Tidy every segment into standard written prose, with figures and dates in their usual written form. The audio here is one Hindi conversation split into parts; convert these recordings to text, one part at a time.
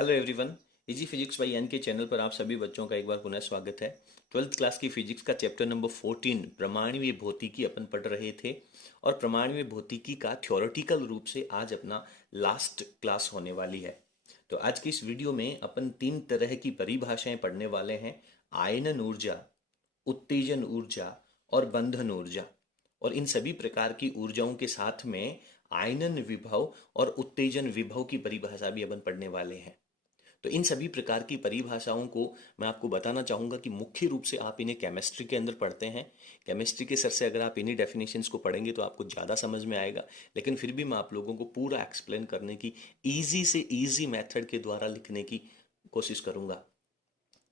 Hello everyone. Easy physics by N K channel पर आप सभी बच्चों का एक बार पुनः स्वागत है। ट्वेल्थ क्लास की फिजिक्स का चैप्टर नंबर 14 परमाणु भौतिकी अपन पढ़ रहे थे और परमाणु भौतिकी का थ्योरेटिकल रूप से आज अपना लास्ट क्लास होने वाली है। तो आज की इस वीडियो में अपन तीन तरह की परिभाषाएं पढ़ने वाले हैं। आयनन ऊर्जा, उत्तेजन ऊर्जा और बंधन ऊर्जा। और इन सभी प्रकार की ऊर्जाओं के साथ में आयनन विभव और उत्तेजन विभव की परिभाषा भी अपन पढ़ने वाले हैं। तो इन सभी प्रकार की परिभाषाओं को मैं आपको बताना चाहूँगा कि मुख्य रूप से आप इन्हें केमिस्ट्री के अंदर पढ़ते हैं। केमिस्ट्री के सर से अगर आप इन्हीं डेफिनेशंस को पढ़ेंगे तो आपको ज़्यादा समझ में आएगा, लेकिन फिर भी मैं आप लोगों को पूरा एक्सप्लेन करने की ईजी से ईजी मेथड के द्वारा लिखने की कोशिश करूँगा।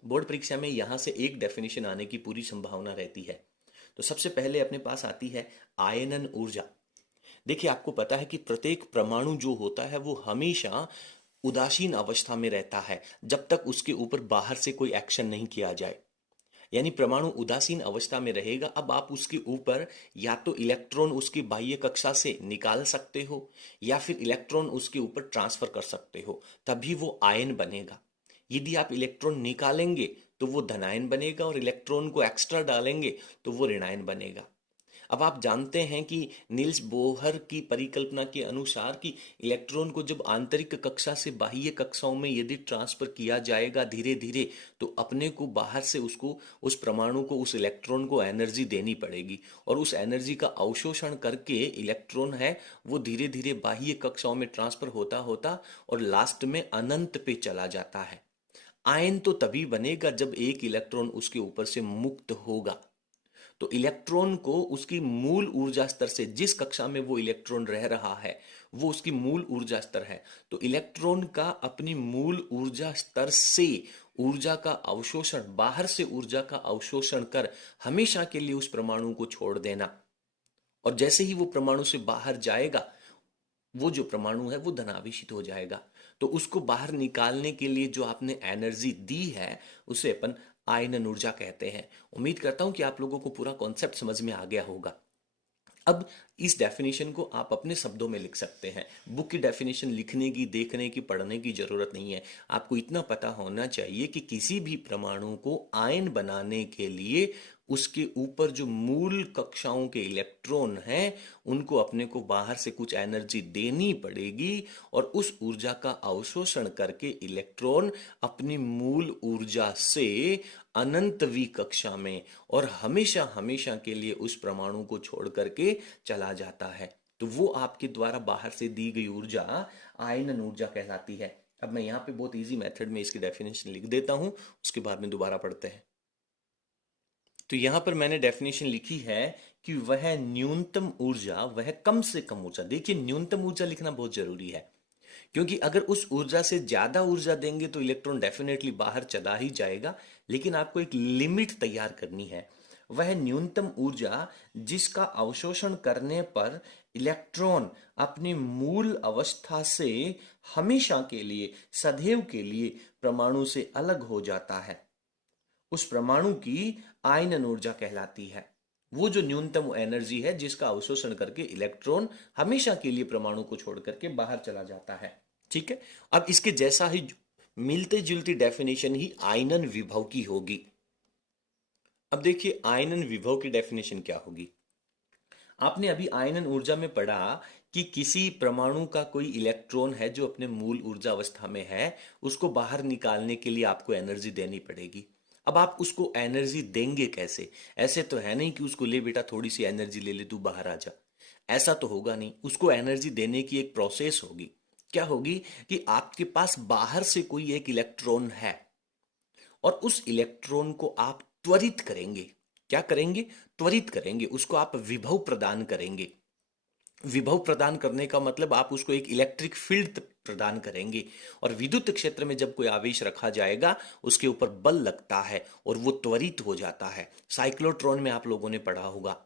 बोर्ड परीक्षा में यहाँ से एक डेफिनेशन आने की पूरी संभावना रहती है। तो सबसे पहले अपने पास आती है आयनन ऊर्जा। देखिए, आपको पता है कि प्रत्येक परमाणु जो होता है वो हमेशा उदासीन अवस्था में रहता है जब तक उसके ऊपर बाहर से कोई एक्शन नहीं किया जाए। यानी परमाणु उदासीन अवस्था में रहेगा। अब आप उसके ऊपर या तो इलेक्ट्रॉन उसकी बाह्य कक्षा से निकाल सकते हो या फिर इलेक्ट्रॉन उसके ऊपर ट्रांसफर कर सकते हो, तभी वो आयन बनेगा। यदि आप इलेक्ट्रॉन निकालेंगे तो वो धनायन बनेगा और इलेक्ट्रॉन को एक्स्ट्रा डालेंगे तो वो ऋणायन बनेगा। अब आप जानते हैं कि नील्स बोहर की परिकल्पना के अनुसार कि इलेक्ट्रॉन को जब आंतरिक कक्षा से बाह्य कक्षाओं में यदि ट्रांसफर किया जाएगा धीरे धीरे, तो अपने को बाहर से उसको, उस परमाणु को, उस इलेक्ट्रॉन को एनर्जी देनी पड़ेगी और उस एनर्जी का अवशोषण करके इलेक्ट्रॉन है वो धीरे धीरे बाह्य कक्षाओं में ट्रांसफर होता होता और लास्ट में अनंत पे चला जाता है। आयन तो तभी बनेगा जब एक इलेक्ट्रॉन उसके ऊपर से मुक्त होगा। तो इलेक्ट्रॉन को उसकी मूल ऊर्जा स्तर से, जिस कक्षा में वो इलेक्ट्रॉन रह रहा है वो उसकी मूल ऊर्जा स्तर है, तो इलेक्ट्रॉन का अपनी मूल ऊर्जा स्तर से ऊर्जा का अवशोषण, बाहर से ऊर्जा का अवशोषण कर हमेशा के लिए उस परमाणु को छोड़ देना। और जैसे ही वो परमाणु से बाहर जाएगा, वो जो परमाणु है वो धनावेशित हो जाएगा। तो उसको बाहर निकालने के लिए जो आपने एनर्जी दी है उसे अपन आयनन ऊर्जा कहते हैं। उम्मीद करता हूं कि आप लोगों को पूरा कॉन्सेप्ट समझ में आ गया होगा। अब इस डेफिनेशन को आप अपने शब्दों में लिख सकते हैं। बुक की डेफिनेशन लिखने की, देखने की, पढ़ने की जरूरत नहीं है। आपको इतना पता होना चाहिए कि किसी भी परमाणु को आयन बनाने के लिए उसके ऊपर जो मूल कक्षाओं के इलेक्ट्रॉन हैं उनको अपने को बाहर से कुछ एनर्जी देनी पड़ेगी और उस ऊर्जा का अवशोषण करके इलेक्ट्रॉन अपनी मूल ऊर्जा से अनंतवी कक्षा में और हमेशा हमेशा के लिए उस परमाणु को छोड़ करके चला जाता है। तो वो आपके द्वारा बाहर से दी गई ऊर्जा आयनन ऊर्जा कहलाती है। अब मैं यहाँ पे बहुत इजी मेथड में इसकी डेफिनेशन लिख देता हूँ, उसके बाद में दोबारा पढ़ते हैं। तो यहां पर मैंने डेफिनेशन लिखी है कि वह न्यूनतम ऊर्जा, वह कम से कम ऊर्जा। देखिए, न्यूनतम ऊर्जा लिखना बहुत जरूरी है, क्योंकि अगर उस ऊर्जा से ज्यादा ऊर्जा देंगे तो इलेक्ट्रॉन डेफिनेटली बाहर चला ही जाएगा, लेकिन आपको एक लिमिट तैयार करनी है। वह न्यूनतम ऊर्जा जिसका अवशोषण करने पर इलेक्ट्रॉन अपनी मूल अवस्था से हमेशा के लिए, सदैव के लिए परमाणु से अलग हो जाता है, उस परमाणु की आयनन ऊर्जा कहलाती है। वो जो न्यूनतम एनर्जी है जिसका अवशोषण करके इलेक्ट्रॉन हमेशा के लिए परमाणु को छोड़ करके बाहर चला जाता है। ठीक है। अब इसके जैसा ही मिलते जुलती डेफिनेशन ही आयनन विभव की होगी। अब देखिए, आयनन विभव की डेफिनेशन क्या होगी। आपने अभी आयनन ऊर्जा में पढ़ा कि किसी परमाणु का कोई इलेक्ट्रॉन है जो अपने मूल ऊर्जा अवस्था में है, उसको बाहर निकालने के लिए आपको एनर्जी देनी पड़ेगी। अब आप उसको एनर्जी देंगे कैसे? ऐसे तो है नहीं कि उसको ले बेटा थोड़ी सी एनर्जी ले ले, तू बाहर आ जा। ऐसा तो होगा नहीं। उसको एनर्जी देने की एक प्रोसेस होगी। क्या होगी कि आपके पास बाहर से कोई एक इलेक्ट्रॉन है और उस इलेक्ट्रॉन को आप त्वरित करेंगे। क्या करेंगे? त्वरित करेंगे। उसको आप विभव प्रदान करेंगे। विभव प्रदान करने का मतलब आप उसको एक इलेक्ट्रिक फील्ड प्रदान करेंगे। और विद्युत क्षेत्र में जब कोई आवेश रखा जाएगा उसके ऊपर बल लगता है और वो त्वरित हो जाता है। साइक्लोट्रॉन में आप लोगों ने पढ़ा होगा।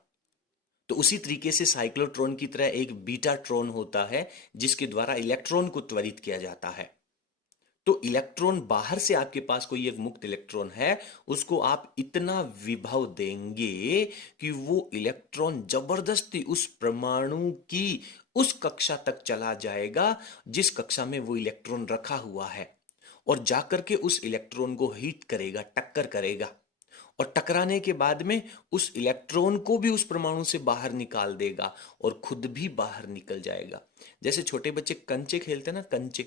तो उसी तरीके से साइक्लोट्रॉन की तरह एक बीटाट्रॉन होता है जिसके द्वारा इलेक्ट्रॉन को त्वरित किया जाता है। तो इलेक्ट्रॉन बाहर से आपके पास कोई एक मुक्त इलेक्ट्रॉन है, उसको आप इतना विभव देंगे कि वो इलेक्ट्रॉन जबरदस्ती उस परमाणु की उस कक्षा तक चला जाएगा जिस कक्षा में वो इलेक्ट्रॉन रखा हुआ है। और जाकर के उस इलेक्ट्रॉन को हीट करेगा, टक्कर करेगा, और टकराने के बाद में उस इलेक्ट्रॉन को भी उस परमाणु से बाहर निकाल देगा और खुद भी बाहर निकल जाएगा। जैसे छोटे बच्चे कंचे खेलते हैं ना, कंचे,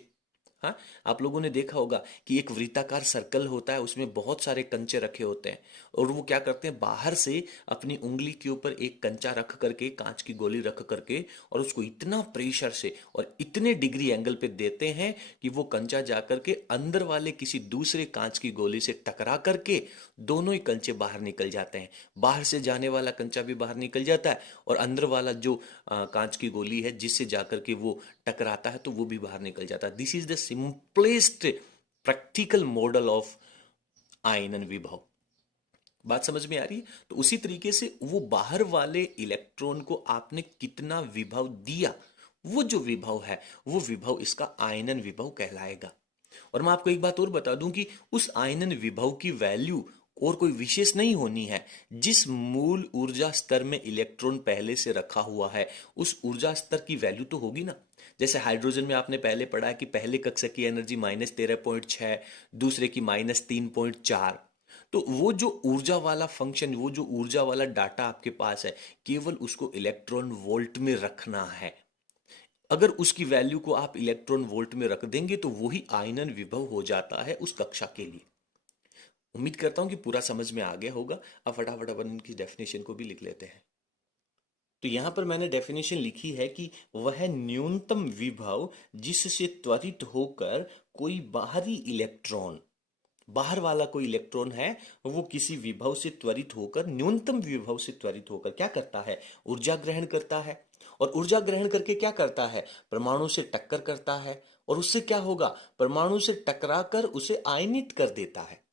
हाँ, आप लोगों ने देखा होगा कि एक वृत्ताकार सर्कल होता है, उसमें बहुत सारे कंचे रखे होते हैं, और वो क्या करते हैं, बाहर से अपनी उंगली के ऊपर एक कंचा रख करके, कांच की गोली रख करके, और उसको इतना प्रेशर से और इतने डिग्री एंगल पे देते हैं कि वो कंचा जाकर के अंदर वाले किसी दूसरे कांच की गोली से टकरा करके दोनों ही कंचे बाहर निकल जाते हैं। बाहर से जाने वाला कंचा भी बाहर निकल जाता है, और अंदर वाला जो कांच की गोली है जिससे जाकर के वो टकराता है तो वो भी बाहर निकल जाता है। This is the simplest practical model of आयनन विभव। बात समझ में आ रही है? तो उसी तरीके से वो बाहर वाले इलेक्ट्रॉन को आपने कितना विभव दिया, वो जो विभव है वो विभव इसका आयनन विभव कहलाएगा। और मैं आपको एक बात और बता दूं कि उस आयनन विभव की वैल्यू और कोई विशेष नहीं होनी है। जिस मूल ऊर्जा स्तर में इलेक्ट्रॉन पहले से रखा हुआ है उस ऊर्जा स्तर की वैल्यू तो होगी ना। जैसे हाइड्रोजन में आपने पहले पढ़ा है कि पहले कक्षा की एनर्जी -13.6, दूसरे की -3.4। तो वो जो ऊर्जा वाला फंक्शन, वो जो ऊर्जा वाला डाटा आपके पास है, केवल उसको इलेक्ट्रॉन वोल्ट में रखना है। अगर उसकी वैल्यू को आप इलेक्ट्रॉन वोल्ट में रख देंगे तो वही आयनन विभव हो जाता है उस कक्षा के लिए। उम्मीद करता हूं कि पूरा समझ में आ गया होगा। अब फटाफट अपन इनकी डेफिनेशन को भी लिख लेते हैं। तो यहां पर मैंने डेफिनेशन लिखी है कि वह न्यूनतम विभव जिससे त्वरित होकर कोई बाहरी इलेक्ट्रॉन, बाहर वाला कोई इलेक्ट्रॉन है, वो किसी विभव से त्वरित होकर, न्यूनतम विभव से त्वरित होकर क्या करता है, ऊर्जा ग्रहण करता है। और ऊर्जा ग्रहण करके क्या करता है, परमाणु से टक्कर करता है, और उससे क्या होगा, परमाणु से टकराकर उसे आयनित कर देता है।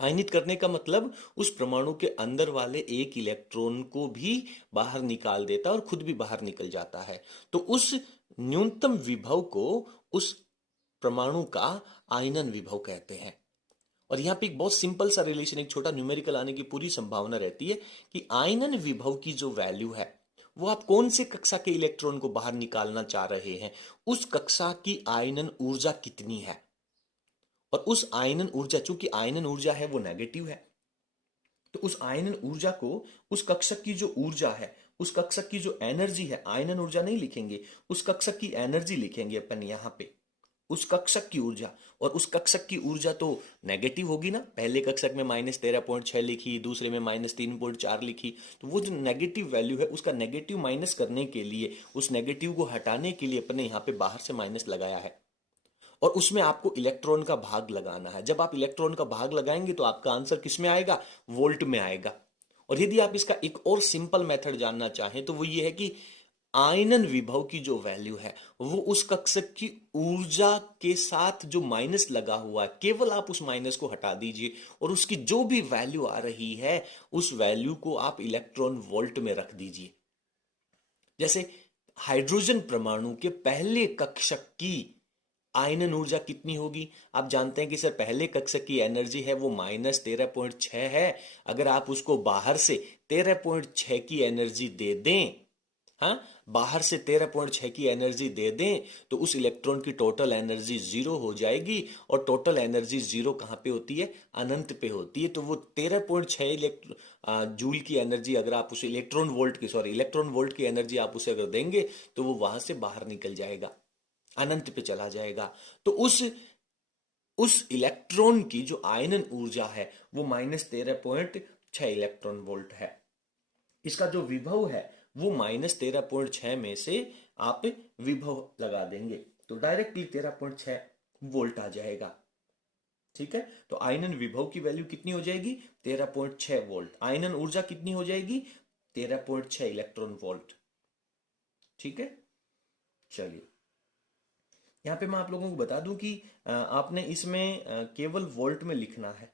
आयनित करने का मतलब उस परमाणु के अंदर वाले एक इलेक्ट्रॉन को भी बाहर निकाल देता है और खुद भी बाहर निकल जाता है। तो उस न्यूनतम विभव को उस परमाणु का आयनन विभव कहते हैं। और यहां पे एक बहुत सिंपल सा रिलेशन, एक छोटा न्यूमेरिकल आने की पूरी संभावना रहती है कि आयनन विभव की जो वैल्यू है वो आप कौन से कक्षा के इलेक्ट्रॉन को बाहर निकालना चाह रहे हैं, उस कक्षा की आयनन ऊर्जा कितनी है। और उस आयनन ऊर्जा, चूंकि आयनन ऊर्जा है वो नेगेटिव है, तो उस आयनन ऊर्जा को, उस कक्षक की जो ऊर्जा है, उस कक्षक की जो एनर्जी है, आयनन ऊर्जा नहीं लिखेंगे, उस कक्षक की एनर्जी लिखेंगे अपन यहां पे, उस कक्षक की ऊर्जा। और उस कक्षक की ऊर्जा तो नेगेटिव होगी ना, पहले कक्षक में -13.6 लिखी, दूसरे में -3.4 लिखी, तो वो जो नेगेटिव वैल्यू है उसका नेगेटिव माइनस करने के लिए, उस नेगेटिव को हटाने के लिए अपने यहाँ पे बाहर से माइनस लगाया है, और उसमें आपको इलेक्ट्रॉन का भाग लगाना है। जब आप इलेक्ट्रॉन का भाग लगाएंगे तो आपका आंसर किस में आएगा, वोल्ट में आएगा। और यदि आप इसका एक और सिंपल मेथड जानना चाहें तो वो ये है कि आयनन विभव की जो वैल्यू है वो उस कक्षक की ऊर्जा के साथ जो माइनस लगा हुआ है, केवल आप उस माइनस को हटा दीजिए और उसकी जो भी वैल्यू आ रही है उस वैल्यू को आप इलेक्ट्रॉन वोल्ट में रख दीजिए। जैसे हाइड्रोजन परमाणु के पहले कक्षक की आयनन ऊर्जा कितनी होगी, आप जानते हैं कि सर पहले कक्षक की एनर्जी है वो -13.6 है। अगर आप उसको बाहर से 13.6 की एनर्जी दे दें, हाँ, बाहर से 13.6 की एनर्जी दे दें तो उस इलेक्ट्रॉन की टोटल एनर्जी 0 हो जाएगी। और टोटल एनर्जी 0 कहाँ पे होती है, अनंत पे होती है। तो वो 13.6 जूल की एनर्जी अगर आप उसे इलेक्ट्रॉन वोल्ट की एनर्जी आप उसे अगर देंगे तो वो वहां से बाहर निकल जाएगा, अनंत पे चला जाएगा। तो उस इलेक्ट्रॉन की जो आयनन ऊर्जा है वो -13.6 इलेक्ट्रॉन वोल्ट है। इसका जो विभव है वो -13.6 में से आप विभव लगा देंगे तो डायरेक्टली 13.6 वोल्ट आ जाएगा। ठीक है, तो आयनन विभव की वैल्यू कितनी हो जाएगी, 13.6 वोल्ट। आयनन ऊर्जा कितनी हो जाएगी, 13.6 इलेक्ट्रॉन वोल्ट। ठीक है, चलिए यहां पे मैं आप लोगों को बता दूं कि आपने इसमें केवल वोल्ट में लिखना है।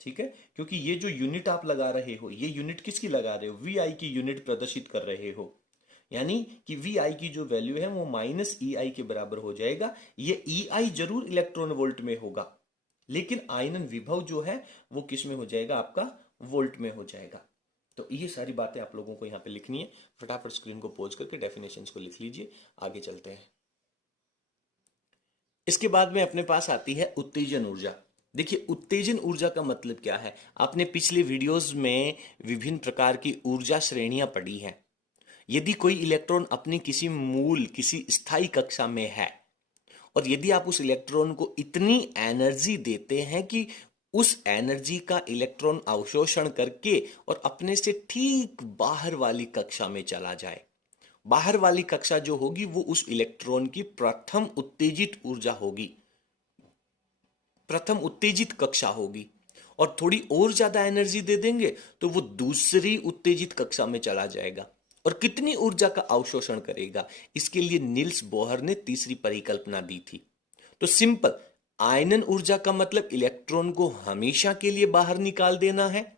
ठीक है, क्योंकि ये जो यूनिट आप लगा रहे हो, ये यूनिट किसकी लगा रहे हो, वी आई की यूनिट प्रदर्शित कर रहे हो। यानी कि वी आई की जो वैल्यू है वो -EI के बराबर हो जाएगा। ये EI जरूर इलेक्ट्रॉन वोल्ट में होगा, लेकिन आयनन विभव जो है वो किस में हो जाएगा, आपका वोल्ट में हो जाएगा। तो ये सारी बातें आप लोगों को यहाँ पे लिखनी है। फटाफट स्क्रीन को पोज करके डेफिनेशंस को लिख लीजिए, आगे चलते हैं। इसके बाद में अपने पास आती है उत्तेजन ऊर्जा। देखिए उत्तेजन ऊर्जा का मतलब क्या है, आपने पिछले वीडियोस में विभिन्न प्रकार की ऊर्जा श्रेणियां पढ़ी हैं। यदि कोई इलेक्ट्रॉन अपनी किसी मूल किसी स्थायी कक्षा में है और यदि आप उस इलेक्ट्रॉन को इतनी एनर्जी देते हैं कि उस एनर्जी का इलेक्ट्रॉन अवशोषण करके और अपने से ठीक बाहर वाली कक्षा में चला जाए, बाहर वाली कक्षा जो होगी वो उस इलेक्ट्रॉन की प्रथम उत्तेजित ऊर्जा होगी, प्रथम उत्तेजित कक्षा होगी। और थोड़ी और ज्यादा एनर्जी दे देंगे तो वो दूसरी उत्तेजित कक्षा में चला जाएगा और कितनी ऊर्जा का अवशोषण करेगा, इसके लिए निल्स बोहर ने तीसरी परिकल्पना दी थी। तो सिंपल, आयनन ऊर्जा का मतलब इलेक्ट्रॉन को हमेशा के लिए बाहर निकाल देना है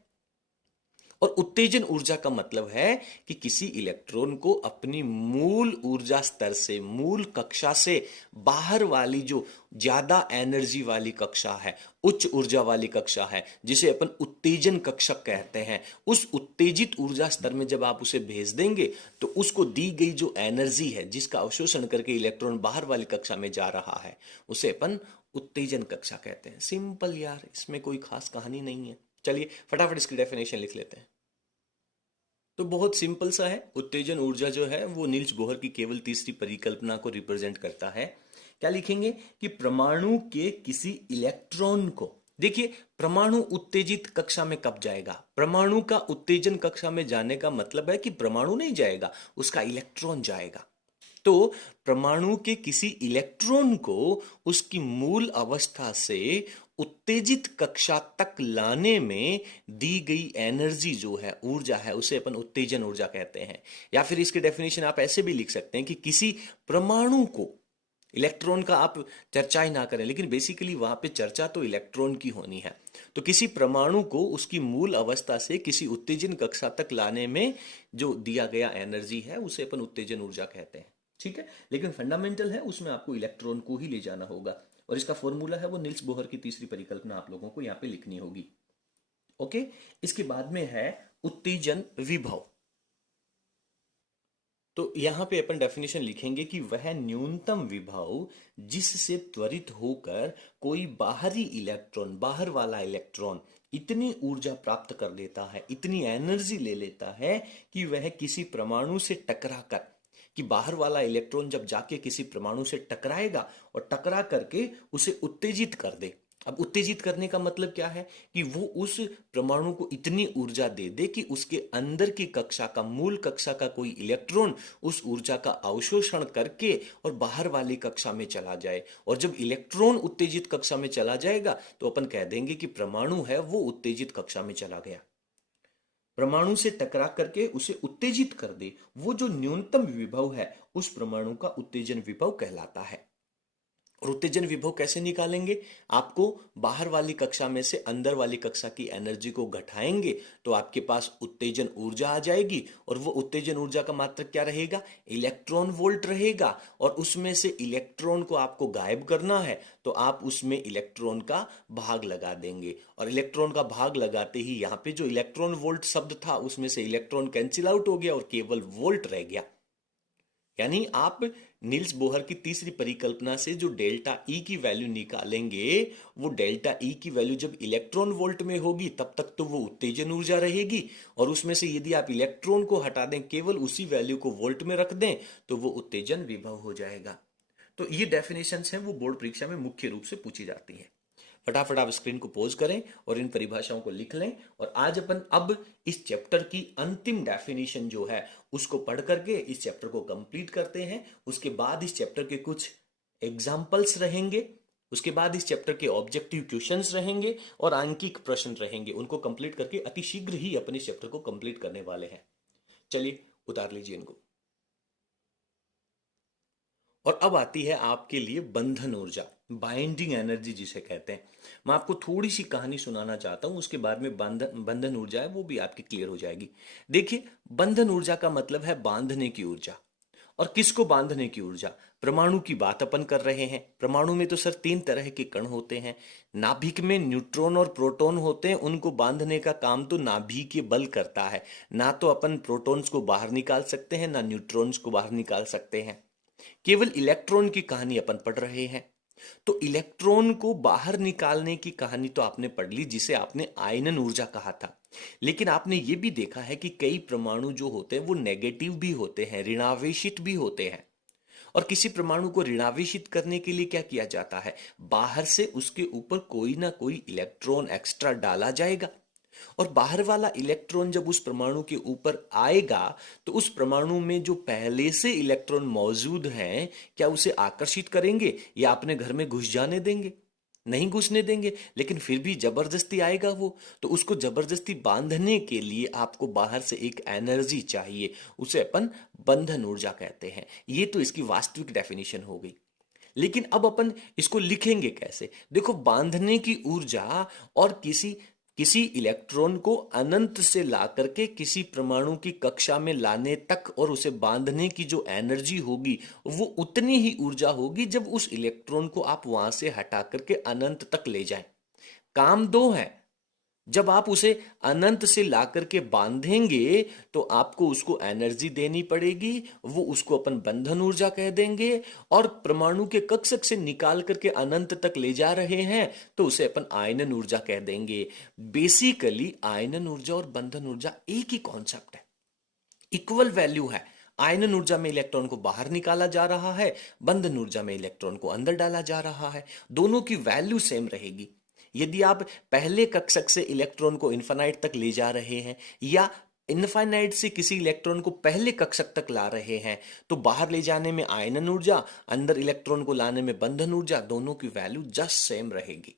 और उत्तेजन ऊर्जा का मतलब है कि किसी इलेक्ट्रॉन को अपनी मूल ऊर्जा स्तर से, मूल कक्षा से बाहर वाली जो ज्यादा एनर्जी वाली कक्षा है, उच्च ऊर्जा वाली कक्षा है, जिसे अपन उत्तेजन कक्षा कहते हैं, उस उत्तेजित ऊर्जा स्तर में जब आप उसे भेज देंगे तो उसको दी गई जो एनर्जी है जिसका अवशोषण करके इलेक्ट्रॉन बाहर वाली कक्षा में जा रहा है, उसे अपन उत्तेजन कक्षा कहते हैं। सिंपल यार, इसमें कोई खास कहानी नहीं है। चलिए फटाफट इसकी डेफिनेशन लिख लेते हैं। तो बहुत सिंपल सा है, उत्तेजन ऊर्जा जो है वो निल्स बोहर की केवल तीसरी परिकल्पना को रिप्रेजेंट करता है। क्या लिखेंगे कि परमाणु के किसी इलेक्ट्रॉन को, देखिए परमाणु उत्तेजित कक्षा में कब जाएगा, परमाणु का उत्तेजन कक्षा में जाने का मतलब है कि परमाणु नहीं जाएगा, उसका इलेक्ट्रॉन जाएगा। तो परमाणु के किसी इलेक्ट्रॉन को उसकी मूल अवस्था से उत्तेजित कक्षा तक लाने में दी गई एनर्जी जो है, ऊर्जा है, उसे अपन उत्तेजन ऊर्जा कहते हैं। या फिर इसकी डेफिनेशन आप ऐसे भी लिख सकते हैं कि किसी परमाणु को, इलेक्ट्रॉन का आप चर्चा ही ना करें लेकिन बेसिकली वहां पे चर्चा तो इलेक्ट्रॉन की होनी है, तो किसी परमाणु को उसकी मूल अवस्था से किसी उत्तेजन कक्षा तक लाने में जो दिया गया एनर्जी है उसे अपन उत्तेजन ऊर्जा कहते हैं। ठीक है, लेकिन फंडामेंटल है, उसमें आपको इलेक्ट्रॉन को ही ले जाना होगा और इसका फॉर्मूला है वो निल्स बोहर की तीसरी परिकल्पना आप लोगों को यहाँ पे लिखनी होगी। ओके, इसके बाद में है उत्तेजन विभव। तो यहां पे अपन डेफिनेशन लिखेंगे कि वह न्यूनतम विभव जिससे त्वरित होकर कोई बाहरी इलेक्ट्रॉन, बाहर वाला इलेक्ट्रॉन इतनी ऊर्जा प्राप्त कर लेता है, इतनी एनर्जी ले लेता है कि वह किसी परमाणु से टकराकर, कि बाहर वाला इलेक्ट्रॉन जब जाके किसी परमाणु से टकराएगा और टकरा करके उसे उत्तेजित कर दे। अब उत्तेजित करने का मतलब क्या है कि वो उस परमाणु को इतनी ऊर्जा दे दे कि उसके अंदर की कक्षा का, मूल कक्षा का कोई इलेक्ट्रॉन उस ऊर्जा का अवशोषण करके और बाहर वाली कक्षा में चला जाए। और जब इलेक्ट्रॉन उत्तेजित कक्षा में चला जाएगा तो अपन कह देंगे कि परमाणु है वो उत्तेजित कक्षा में चला गया। परमाणु से टकरा करके उसे उत्तेजित कर दे, वो जो न्यूनतम विभव है उस परमाणु का उत्तेजन विभव कहलाता है। और उत्तेजन विभव कैसे निकालेंगे, आपको बाहर वाली कक्षा में से अंदर वाली कक्षा की एनर्जी को घटाएंगे तो आपके पास उत्तेजन ऊर्जा आ जाएगी और वो उत्तेजन ऊर्जा का मात्रक क्या रहेगा, इलेक्ट्रॉन वोल्ट रहेगा। और उसमें से इलेक्ट्रॉन को आपको गायब करना है तो आप उसमें इलेक्ट्रॉन का भाग लगा देंगे और इलेक्ट्रॉन का भाग लगाते ही यहाँ पे जो इलेक्ट्रॉन वोल्ट शब्द था उसमें से इलेक्ट्रॉन कैंसिल आउट हो गया और केवल वोल्ट रह गया। यानी आप निल्स बोहर की तीसरी परिकल्पना से जो डेल्टा ई की वैल्यू निकालेंगे, वो डेल्टा ई की वैल्यू जब इलेक्ट्रॉन वोल्ट में होगी तब तक तो वो उत्तेजन ऊर्जा रहेगी और उसमें से यदि आप इलेक्ट्रॉन को हटा दें, केवल उसी वैल्यू को वोल्ट में रख दें तो वो उत्तेजन विभव हो जाएगा। तो ये डेफिनेशंस हैं वो बोर्ड परीक्षा में मुख्य रूप से पूछी जाती हैं। फटाफट आप स्क्रीन को पॉज करें और इन परिभाषाओं को लिख लें और आज अपन अब इस चैप्टर की अंतिम डेफिनेशन जो है उसको पढ़ करके इस चैप्टर को कंप्लीट करते हैं। उसके बाद इस चैप्टर के कुछ एग्जाम्पल्स रहेंगे, उसके बाद इस चैप्टर के ऑब्जेक्टिव क्वेश्चंस रहेंगे और आंकिक प्रश्न रहेंगे। उनको कंप्लीट करके अति शीघ्र ही अपन इस चैप्टर को कंप्लीट करने वाले हैं। चलिए उतार लीजिए इनको। और अब आती है आपके लिए बंधन ऊर्जा, बाइंडिंग एनर्जी जिसे कहते हैं। मैं आपको थोड़ी सी कहानी सुनाना चाहता हूं, उसके बाद में बंधन ऊर्जा है वो भी आपकी क्लियर हो जाएगी। देखिए बंधन ऊर्जा का मतलब है बांधने की ऊर्जा। और किसको बांधने की ऊर्जा, परमाणु की बात अपन कर रहे हैं। परमाणु में तो सर 3 तरह के कण होते हैं। नाभिक में न्यूट्रॉन और प्रोटॉन होते हैं, उनको बांधने का काम तो नाभिकीय बल करता है। ना तो अपन प्रोटॉन्स को बाहर निकाल सकते हैं, ना न्यूट्रॉन्स को बाहर निकाल सकते हैं। केवल इलेक्ट्रॉन की कहानी अपन पढ़ रहे हैं। तो इलेक्ट्रॉन को बाहर निकालने की कहानी तो आपने पढ़ ली, जिसे आपने आयनन ऊर्जा कहा था। लेकिन आपने ये भी देखा है कि कई परमाणु जो होते हैं वो नेगेटिव भी होते हैं, ऋणावेशित भी होते हैं। और किसी परमाणु को ऋणावेशित करने के लिए क्या किया जाता है, बाहर से उसके ऊपर कोई ना कोई इलेक्ट्रॉन एक्स्ट्रा डाला जाएगा। और बाहर वाला इलेक्ट्रॉन जब उस परमाणु के ऊपर आएगा तो उस परमाणु में जो पहले से इलेक्ट्रॉन मौजूद हैं, क्या उसे आकर्षित करेंगे या अपने घर में घुस जाने देंगे? नहीं घुसने देंगे। लेकिन फिर भी जबरदस्ती आएगा वो, तो उसको जबरदस्ती बांधने के लिए आपको बाहर से एक एनर्जी चाहिए, उसे अपन बंधन ऊर्जा कहते हैं। ये तो इसकी वास्तविक डेफिनेशन हो गई। लेकिन अब अपन इसको लिखेंगे कैसे? देखो, बांधने की ऊर्जा और किसी किसी इलेक्ट्रॉन को अनंत से ला करके किसी परमाणु की कक्षा में लाने तक और उसे बांधने की जो एनर्जी होगी वो उतनी ही ऊर्जा होगी जब उस इलेक्ट्रॉन को आप वहां से हटा करके अनंत तक ले जाएं। काम दो है। जब आप उसे अनंत से ला करके बांधेंगे तो आपको उसको एनर्जी देनी पड़ेगी, वो उसको अपन बंधन ऊर्जा कह देंगे। और परमाणु के कक्षक से निकाल करके अनंत तक ले जा रहे हैं तो उसे अपन आयनन ऊर्जा कह देंगे। बेसिकली आयनन ऊर्जा और बंधन ऊर्जा एक ही कॉन्सेप्ट है, इक्वल वैल्यू है। आयनन ऊर्जा में इलेक्ट्रॉन को बाहर निकाला जा रहा है, बंधन ऊर्जा में इलेक्ट्रॉन को अंदर डाला जा रहा है। दोनों की वैल्यू सेम रहेगी। यदि आप पहले कक्षक से इलेक्ट्रॉन को इन्फानाइट तक ले जा रहे हैं या इनफाइनाइट से किसी इलेक्ट्रॉन को पहले कक्षक तक ला रहे हैं, तो बाहर ले जाने में आयनन ऊर्जा, अंदर इलेक्ट्रॉन को लाने में बंधन ऊर्जा, दोनों की वैल्यू जस्ट सेम रहेगी।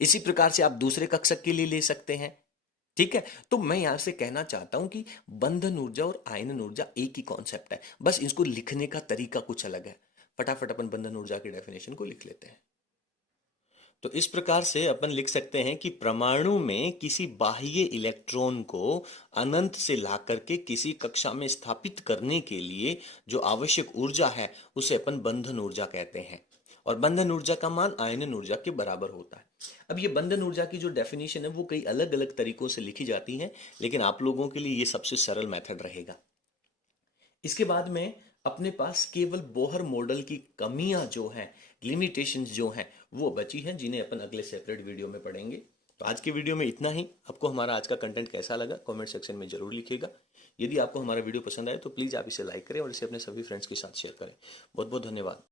इसी प्रकार से आप दूसरे कक्षक के लिए ले सकते हैं। ठीक है, तो मैं यहां से कहना चाहता हूं कि बंधन ऊर्जा और आयनन ऊर्जा एक ही कॉन्सेप्ट है, बस इसको लिखने का तरीका कुछ अलग है। फटाफट अपन बंधन ऊर्जा की डेफिनेशन को लिख लेते हैं। तो इस प्रकार से अपन लिख सकते हैं कि परमाणु में किसी बाह्य इलेक्ट्रॉन को अनंत से ला करके किसी कक्षा में स्थापित करने के लिए जो आवश्यक ऊर्जा है उसे अपन बंधन ऊर्जा कहते हैं। और बंधन ऊर्जा का मान आयनन ऊर्जा के बराबर होता है। अब ये बंधन ऊर्जा की जो डेफिनेशन है वो कई अलग अलग तरीकों से लिखी जाती है, लेकिन आप लोगों के लिए ये सबसे सरल मेथड रहेगा। इसके बाद में अपने पास केवल बोहर मॉडल की कमियां जो हैं, लिमिटेशंस जो हैं, वो बची हैं, जिन्हें अपन अगले सेपरेट वीडियो में पढ़ेंगे। तो आज के वीडियो में इतना ही। आपको हमारा आज का कंटेंट कैसा लगा कमेंट सेक्शन में जरूर लिखिएगा। यदि आपको हमारा वीडियो पसंद आए तो प्लीज़ आप इसे लाइक करें और इसे अपने सभी फ्रेंड्स के साथ शेयर करें। बहुत बहुत धन्यवाद।